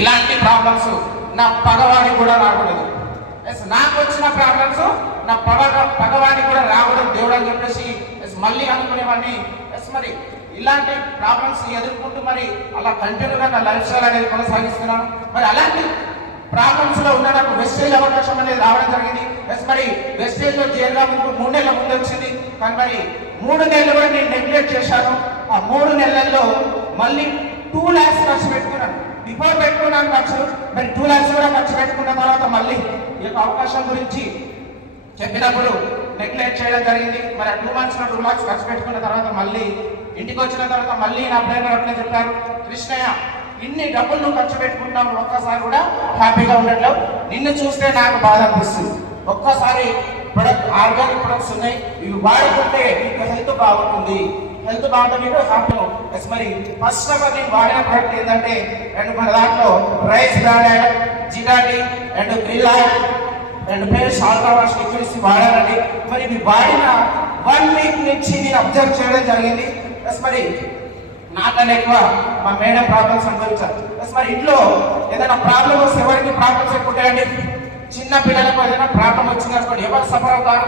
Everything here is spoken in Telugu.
ఇలాంటి ప్రాబ్లమ్స్ నా పగవాడికి కూడా రాకూడదు. నాకు వచ్చిన ప్రాబ్లమ్స్ నా పగవాడికి కూడా రాకూడదు దేవుడు అని చెప్పేసి మళ్ళీ అనుకునేవాడిని. మరి ఇలాంటి ప్రాబ్లమ్స్ ఎదుర్కొంటూ మరి అలా కంటిన్యూగా నా లైఫ్ స్టైల్ అనేది కొనసాగిస్తున్నాను. మరి అలాంటి ప్రాబ్లమ్స్ లో ఉన్న నాకు వెస్టేజ్ అవకాశం అనేది రావడం జరిగింది. మరి వెస్టేజ్ లో చేరగా ముందు 3 నెలల ముందు వచ్చింది. కానీ మరి 3 నెలలు కూడా నేను నెగ్లెక్ట్ చేశాను. ఆ 3 నెలల్లో మళ్ళీ 2 lakhs ఖర్చు పెట్టుకున్నాను. బిఫోర్ పెట్టుకున్నాను ఖర్చు, మరి 2 lakhs కూడా ఖర్చు పెట్టుకున్న తర్వాత మళ్ళీ ఈ యొక్క అవకాశం గురించి చెప్పినప్పుడు నెగ్లెక్ట్ చేయడం జరిగింది. మరి 2 months 2 lakhs ఖర్చు పెట్టుకున్న తర్వాత మళ్ళీ ఇంటికి వచ్చిన తర్వాత మళ్ళీ నా ప్రేమ అట్లే చెప్పారు, కృష్ణయ్య ఇన్ని డబ్బులు నువ్వు ఖర్చు పెట్టుకుంటావు, ఒక్కసారి కూడా హ్యాపీగా ఉండట్లేవు, నిన్ను చూస్తే నాకు బాధ అనిపిస్తుంది. ఒక్కసారి ఆర్గానిక్ ప్రొడక్ట్స్ ఉన్నాయి, ఇవి వాడుకుంటే మీకు హెల్త్ బాగుంటుంది, హెల్త్ బాగుంటే మీకు హ్యాపీ. మరి ఫస్ట్ ఆఫ్ ఆల్ నేను వాడిన ప్రొడక్ట్ ఏంటంటే అండ్ మన దాంట్లో రైస్ బ్రాండ్ ఆయిల్, జిగాటి అండ్ గ్రిల్ ఆయిల్ అండ్ పేరు సాల్ట్రావాష్ లిక్విడ్స్ వాడాలండి. మరి ఇవి వాడిన 1 week నుంచి నేను అబ్జర్వ్ చేయడం జరిగింది. మరి నాకన్నా ఎక్కువ మా మేడం ప్రాబ్లమ్స్ అనుభవించారు. మరి ఇంట్లో ఏదైనా ప్రాబ్లం వస్తే ఎవరికి ప్రాబ్లమ్స్ ఎక్కువ ఉంటాయండి? చిన్న పిల్లలకు ఏదైనా ప్రాబ్లం వచ్చిందనుకోండి ఎవరు సఫర్ అవుతారు?